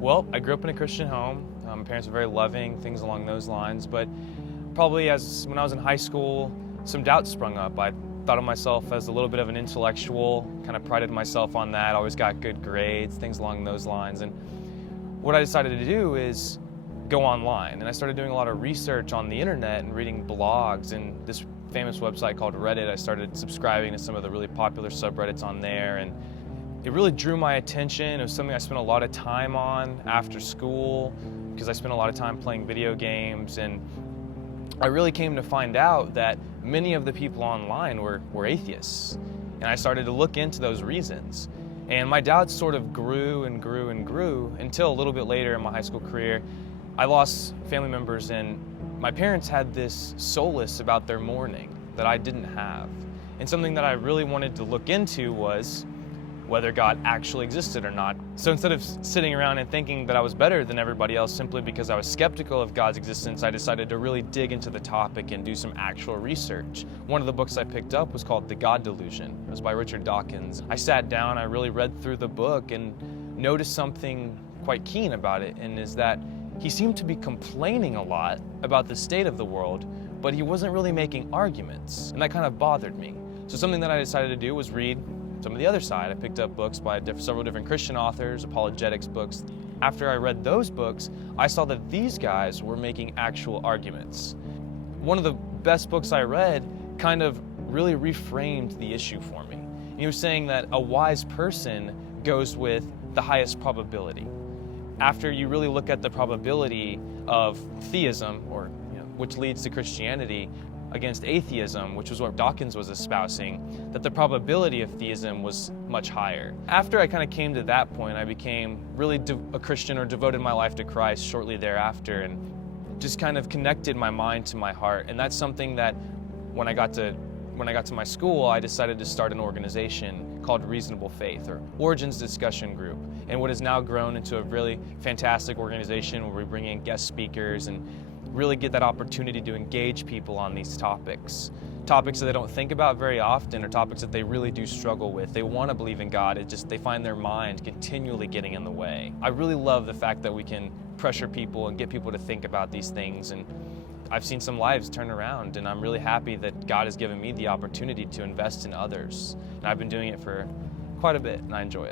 Well, I grew up in a Christian home. My parents were very loving, things along those lines, but probably when I was in high school, some doubts sprung up. I thought of myself as a little bit of an intellectual, kind of prided myself on that, always got good grades, things along those lines. And what I decided to do is go online, and I started doing a lot of research on the internet and reading blogs and this famous website called Reddit. I started subscribing to some of the really popular subreddits on there, and it really drew my attention. It was something I spent a lot of time on after school because I spent a lot of time playing video games, and I really came to find out that many of the people online were atheists. And I started to look into those reasons. And my doubts sort of grew and grew and grew until a little bit later in my high school career, I lost family members, and my parents had this solace about their mourning that I didn't have. And something that I really wanted to look into was whether God actually existed or not. So instead of sitting around and thinking that I was better than everybody else simply because I was skeptical of God's existence, I decided to really dig into the topic and do some actual research. One of the books I picked up was called The God Delusion. It was by Richard Dawkins. I sat down, I really read through the book and noticed something quite keen about it, and is that he seemed to be complaining a lot about the state of the world, but he wasn't really making arguments, and that kind of bothered me. So something that I decided to do was read some of the other side. I picked up books by several different Christian authors, apologetics books. After I read those books, I saw that these guys were making actual arguments. One of the best books I read kind of really reframed the issue for me. He was saying that a wise person goes with the highest probability. After you really look at the probability of theism, or which leads to Christianity, against atheism, which was what Dawkins was espousing, that the probability of theism was much higher. After I kind of came to that point, I became really a Christian, or devoted my life to Christ shortly thereafter, and just kind of connected my mind to my heart. And that's something that when I got to my school, I decided to start an organization called Reasonable Faith, or Origins Discussion Group, and what has now grown into a really fantastic organization where we bring in guest speakers and really get that opportunity to engage people on these topics that they don't think about very often, or topics that they really do struggle with. They want to believe in God, they find their mind continually getting in the way. I really love the fact that we can pressure people and get people to think about these things, and I've seen some lives turn around, and I'm really happy that God has given me the opportunity to invest in others. And I've been doing it for quite a bit, and I enjoy it.